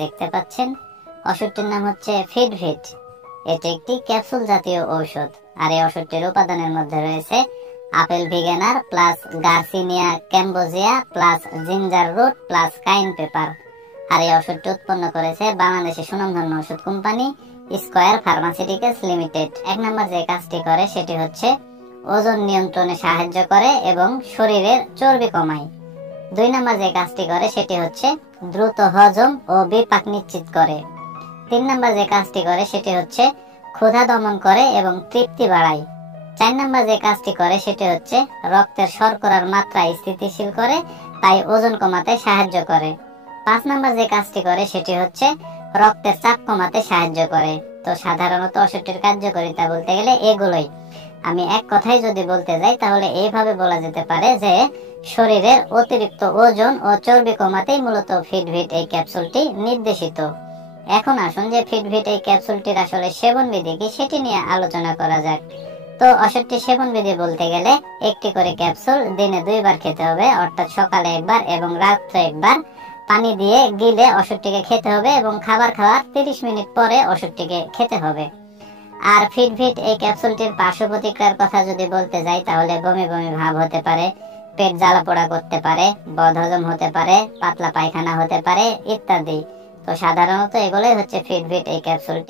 দেখতে পাচ্ছেন ওষুধটির নাম হচ্ছে ফিডভিট। এটি একটি ক্যাপসুল জাতীয় ঔষধ, আর এই ওষুধটির উপাদানের মধ্যে রয়েছে আপেল ভিগেনার plus garcinia cambogia plus ginger root plus cayenne pepper. আর এই ওষুধটি উৎপন্ন করেছে বাংলাদেশের সুনামধন্য ওষুধ company square pharmaceuticals limited. 1 number যে কাজটি করে সেটি হচ্ছে ওজন নিয়ন্ত্রণে সাহায্য করে এবং শরীরের চর্বি কমায়। 2 নম্বর যে কাজটি করে সেটি হচ্ছে দ্রুত হজম ও বিপাক নিশ্চিত করে। 3 নম্বর যে কাজটি করে সেটি হচ্ছে ক্ষুধা দমন করে এবং তৃপ্তি বাড়ায়। 4 নম্বর যে কাজটি করে সেটি হচ্ছে রক্তের শর্করার মাত্রা স্থিতিশীল করে, তাই ওজন কমাতে সাহায্য করে। 5 নম্বর যে কাজটি করে সেটি হচ্ছে রক্তের চাপ কমাতে সাহায্য করে। তো সাধারণত ওষুধটির কার্যকারিতা বলতে গেলে এগুলোই। আমি এক কথায় যদি বলতে যাই তাহলে এইভাবে বলা যেতে পারে যে শরীরের অতিরিক্ত ওজন ও চর্বি কমাতেই মূলত ফিডভিট এই ক্যাপসুলটি নির্দেশিত। এখন আসুন যে ফিডভিট এই ক্যাপসুলটির আসলে সেবনবিধি কি সেটি নিয়ে আলোচনা করা যাক। তো ওষুধটির সেবনবিধি বলতে গেলে একটি করে ক্যাপসুল দিনে 2 বার খেতে হবে, অর্থাৎ সকালে একবার এবং রাত্রে একবার। পানি দিয়ে গিলে ওষুধটিকে খেতে হবে এবং খাবার খাওয়ার 30 মিনিট পরে ওষুধটিকে খেতে হবে। আর ফিডভিট এই ক্যাপসুলটির পার্শ্ব প্রতিক্রিয়ার কথা যদি বলতে যাই তাহলে বমি বমি ভাব হতে পারে, পেট জ্বালা পোড়া করতে পারে, বদহজম হতে পারে, পাতলা পায়খানা হতে পারে ইত্যাদি। তো সাধারণত এগুলোই হচ্ছে ফিডভিট এই ক্যাপসুলটি।